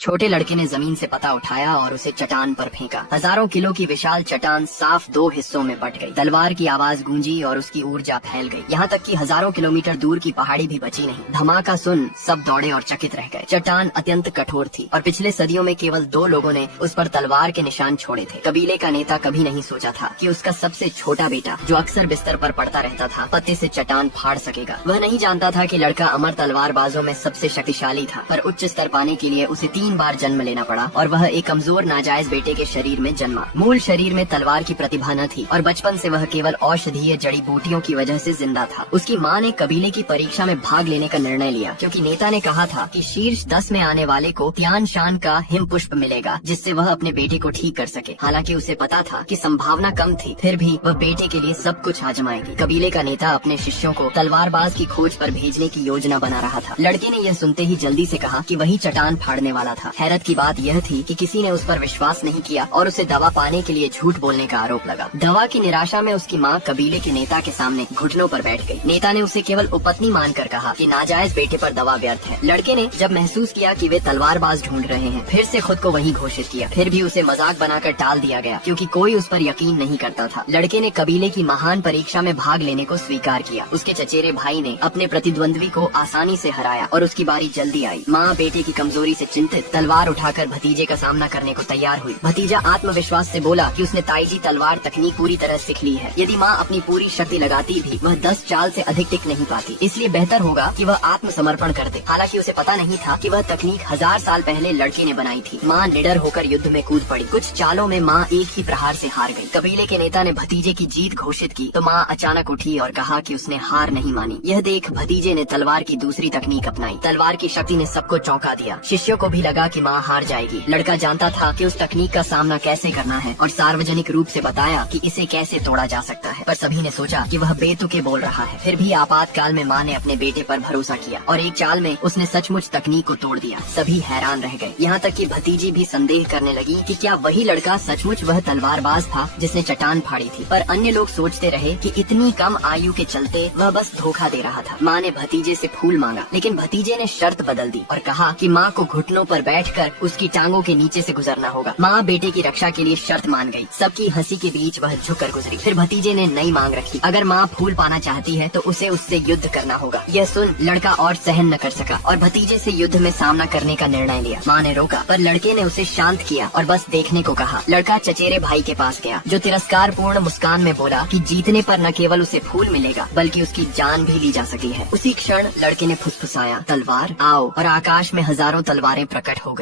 छोटे लड़के ने जमीन से पता उठाया और उसे चट्टान पर फेंका। हजारों किलो की विशाल चट्टान साफ दो हिस्सों में बट गई। तलवार की आवाज गूंजी और उसकी ऊर्जा फैल गई। यहाँ तक कि हजारों किलोमीटर दूर की पहाड़ी भी बची नहीं। धमाका सुन सब दौड़े और चकित रह गए। चट्टान अत्यंत कठोर थी और पिछले सदियों में केवल दो लोगों ने उस पर तलवार के निशान छोड़े थे। कबीले का नेता कभी नहीं सोचा था कि उसका सबसे छोटा बेटा, जो अक्सर बिस्तर पर पड़ता रहता था, पत्ते से चट्टान फाड़ सकेगा। वह नहीं जानता था कि लड़का अमर तलवारबाजों में सबसे शक्तिशाली था, पर उच्च स्तर पाने के लिए उसे 3 बार जन्म लेना पड़ा और वह एक कमजोर नाजायज बेटे के शरीर में जन्मा। मूल शरीर में तलवार की प्रतिभा न थी और बचपन से वह केवल औषधीय जड़ी बूटियों की वजह से जिंदा था। उसकी माँ ने कबीले की परीक्षा में भाग लेने का निर्णय लिया, क्योंकि नेता ने कहा था कि शीर्ष 10 में आने वाले को त्यान शान का हिम पुष्प मिलेगा, जिससे वह अपने बेटे को ठीक कर सके। हालांकि उसे पता था कि संभावना कम थी, फिर भी वह बेटे के लिए सब कुछ आजमाएगी। कबीले का नेता अपने शिष्यों को तलवारबाज की खोज पर भेजने की योजना बना रहा था। लड़के ने यह सुनते ही जल्दी से कहा कि वही चट्टान फाड़ने वाला था। हैरत की बात यह थी कि किसी ने उस पर विश्वास नहीं किया और उसे दवा पाने के लिए झूठ बोलने का आरोप लगा। दवा की निराशा में उसकी माँ कबीले के नेता के सामने घुटनों पर बैठ गई। नेता ने उसे केवल उपपत्नी मानकर कहा कि नाजायज बेटे पर दवा व्यर्थ है। लड़के ने जब महसूस किया कि वे तलवारबाज ढूंढ रहे हैं, फिर से खुद को वहीं घोषित किया। फिर भी उसे मजाक बनाकर टाल दिया गया, क्योंकि कोई उस पर यकीन नहीं करता था। लड़के ने कबीले की महान परीक्षा में भाग लेने को स्वीकार किया। उसके चचेरे भाई ने अपने प्रतिद्वंद्वी को आसानी से हराया और उसकी बारी जल्दी आई। माँ बेटे की कमजोरी से चिंतित तलवार उठाकर भतीजे का सामना करने को तैयार हुई। भतीजा आत्मविश्वास से बोला कि उसने ताइजी तलवार तकनीक पूरी तरह सीख ली है। यदि माँ अपनी पूरी शक्ति लगाती भी वह 10 चाल से अधिक टिक नहीं पाती, इसलिए बेहतर होगा कि वह आत्मसमर्पण कर दे। हालांकि उसे पता नहीं था कि वह तकनीक 1000 साल पहले लड़के ने बनाई थी। माँ निडर होकर युद्ध में कूद पड़ी। कुछ चालों में माँ एक ही प्रहार से हार गई। कबीले के नेता ने भतीजे की जीत घोषित की तो माँ अचानक उठी और कहा कि उसने हार नहीं मानी। यह देख भतीजे ने तलवार की दूसरी तकनीक अपनाई। तलवार की शक्ति ने सबको चौंका दिया। शिष्यों को भी लगा कि माँ हार जाएगी। लड़का जानता था कि उस तकनीक का सामना कैसे करना है और सार्वजनिक रूप से बताया कि इसे कैसे तोड़ा जा सकता है। पर सभी ने सोचा कि वह बेतुके बोल रहा है। फिर भी आपातकाल में माँ ने अपने बेटे पर भरोसा किया और एक चाल में उसने सचमुच तकनीक को तोड़ दिया। सभी हैरान रह गए, यहाँ तक कि भतीजी भी संदेह करने लगी कि क्या वही लड़का सचमुच वह तलवारबाज था जिसने चट्टान फाड़ी थी। पर अन्य लोग सोचते रहे कि इतनी कम आयु के चलते वह बस धोखा दे रहा था। माँ ने भतीजे से फूल मांगा, लेकिन भतीजे ने शर्त बदल दी और कहा कि माँ को घुटनों पर बैठकर उसकी टांगों के नीचे से गुजरना होगा। माँ बेटे की रक्षा के लिए शर्त मान गई। सबकी हंसी के बीच वह झुककर गुजरी। फिर भतीजे ने नई मांग रखी, अगर माँ फूल पाना चाहती है तो उसे उससे युद्ध करना होगा। यह सुन लड़का और सहन न कर सका और भतीजे से युद्ध में सामना करने का निर्णय लिया। माँ ने रोका, पर लड़के ने उसे शांत किया और बस देखने को कहा। लड़का चचेरे भाई के पास गया, जो तिरस्कार पूर्ण मुस्कान में बोला कि जीतने पर न केवल उसे फूल मिलेगा बल्कि उसकी जान भी ली जा सकी है। उसी क्षण लड़के ने फुसफुसाया, तलवार आओ, और आकाश में हजारों तलवारें प्रकट हो गई।